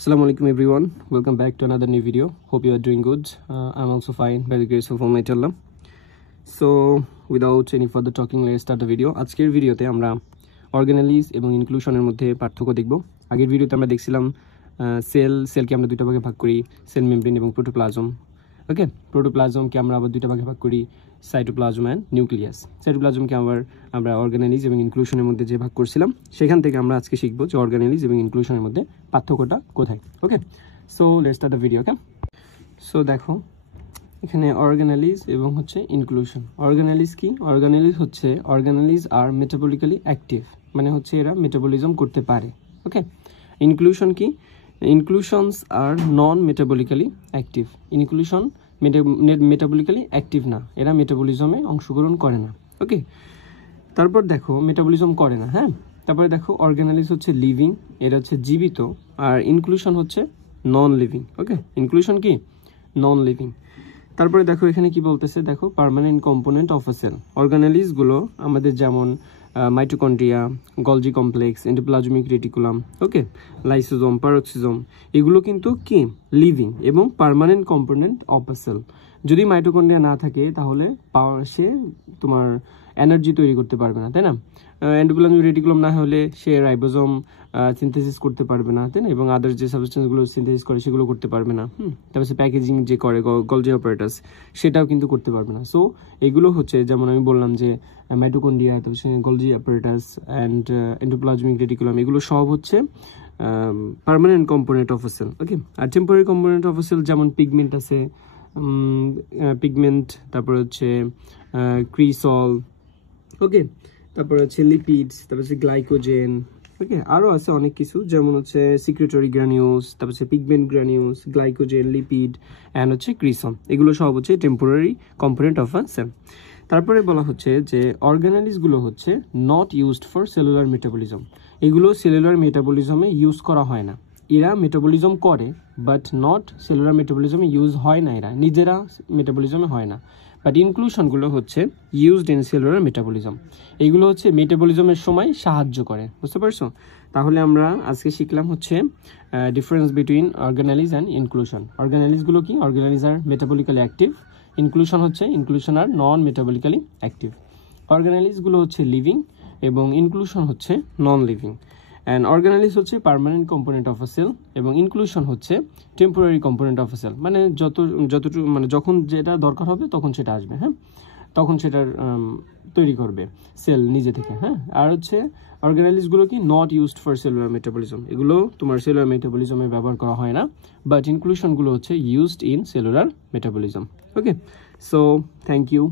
Assalamu alaikum everyone, welcome back to another new video. Hope you are doing good. I'm also fine by the grace of Almighty Allah. So without any further talking, let's start the video. আজকের ভিডিওতে আমরা অর্গানেলিজ এবং ইনক্লুশনের মধ্যে পার্থক্য দেখব। আগের ভিডিওতে আমরা দেখছিলাম সেলকে আমরা দুইটা ভাগে ভাগ করি, সেল মেমব্রেন এবং প্রোটোপ্লাজম। ওকে, প্রোটোপ্লাজমকে আমরা আবার দুইটা ভাগে ভাগ করি, সাইটোপ্লাজম অ্যান্ড নিউক্লিয়াস। সাইটোপ্লাজমকে আমরা অর্গানেলিজ এবং ইনক্লুশনের মধ্যে যে ভাগ করছিলাম সেখান থেকে আমরা আজকে শিখবো যে অর্গানেলিজ এবং ইনক্লুশনের মধ্যে পার্থক্যটা কোথায়। Okay, so let's start the video. Okay, so দেখো এখানে অর্গানেলিজ এবং হচ্ছে ইনক্লুশন। অর্গানেলিজ কি? অর্গানেলিজ আর মেটাবলিক্যালি অ্যাক্টিভ, মানে হচ্ছে এরা মেটাবলিজম করতে পারে। ওকে, ইনক্লুশন কি? ইনক্লুশনস আর নন metabolically active. Inclusion metabolically active না, এরা মেটাবলিজমে অংশগ্রহণ করে না। ওকে, তারপর দেখো মেটাবলিজম করে না। হ্যাঁ, তারপরে দেখো অর্গানেলিজ হচ্ছে লিভিং, এরা হচ্ছে জীবিত, আর ইনক্লুশন হচ্ছে নন লিভিং। ওকে, ইনক্লুশন কি? Non living. তারপরে দেখো এখানে কি বলতেছে, দেখো permanent component of a cell. অর্গানেলিজগুলো আমাদের যেমন mitochondria, Golgi complex, endoplasmic reticulum, okay, lysosome, peroxisome, এগুলো কিন্তু কি? লিভিং এবং permanent component of a cell. যদি মাইটোকন্ড্রিয়া না থাকে তাহলে সে তোমার এনার্জি তৈরি করতে পারবে না, তাই না? এন্ডোপ্লাজমিক রেটিকুলাম না হলে সে রাইবোজোম সিনথেসিস করতে পারবে না, তাই না? এবং আদার্স যে সাবস্টেন্সগুলো সিনথেসিস করে সেগুলো করতে পারবে না। তারপর সে প্যাকেজিং যে করে গলজি অপারেটাস, সেটাও কিন্তু করতে পারবে না। সো এগুলো হচ্ছে যেমন আমি বললাম যে মাইটোকন্ড্রিয়া, তারপর golgi apparatus and endoplasmic reticulum, এগুলো সব হচ্ছে permanent component of a cell. Okay, আর temporary component of a cell যেমন পিগমেন্ট আছে, পিগমেন্ট, তারপর হচ্ছে ক্রিসল, ওকে, তারপর হচ্ছে লিপিডস, তারপর হচ্ছে গ্লাইকোজেন, ওকে, আরও আছে অনেক কিছু, যেমন হচ্ছে সিক্রেটরি গ্রানিউলস, তারপর হচ্ছে pigment granules, glycogen, lipid and হচ্ছে ক্রিসল। এগুলো সব হচ্ছে temporary component of a cell. তারপরে বলা হচ্ছে যে অর্গানেলিজগুলো হচ্ছে not used for cellular metabolism. এগুলো সেলুলার মেটাবলিজমে ইউজ করা হয় না। এরা মেটাবলিজম করে বাট নট সেলুলার মেটাবলিজমে ইউজ হয় না, এরা নিজেরা মেটাবলিজমে হয় না। বাট ইনক্লুশনগুলো হচ্ছে ইউজড ইন সেলুলার মেটাবলিজম। এইগুলো হচ্ছে মেটাবলিজমের সময় সাহায্য করে, বুঝতে পারছো? তাহলে আমরা আজকে শিখলাম হচ্ছে ডিফারেন্স বিটুইন অর্গানেলিজ অ্যান্ড ইনক্লুশন। অর্গানেলিজগুলো কি? অর্গানেলিজ আর মেটাবলিক্যালি অ্যাক্টিভ। ইনক্লুশন আর নন মেটাবলিক্যালি অ্যাক্টিভ। অর্গানেলিজগুলো হচ্ছে লিভিং এবং ইনক্লুশন হচ্ছে নন লিভিং। অ্যান্ড অর্গানেলিজ হচ্ছে permanent component of a cell এবং ইনক্লুশন হচ্ছে temporary component of a cell, মানে যতটুকু মানে যখন যেটা দরকার হবে তখন সেটা আসবে। হ্যাঁ, তখন সেটার তৈরি করবে সেল নিজে থেকে। হ্যাঁ, আর হচ্ছে অর্গানেলিজগুলো কি? Not used for cellular metabolism. এগুলো তোমার সেলুলার মেটাবলিজমে ব্যবহার করা হয় না, বাট ইনক্লুশনগুলো হচ্ছে used in cellular metabolism. Okay, so thank you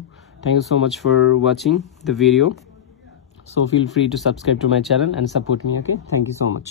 so much for watching the video. So feel free to subscribe to my channel and support me. Okay, thank you so much.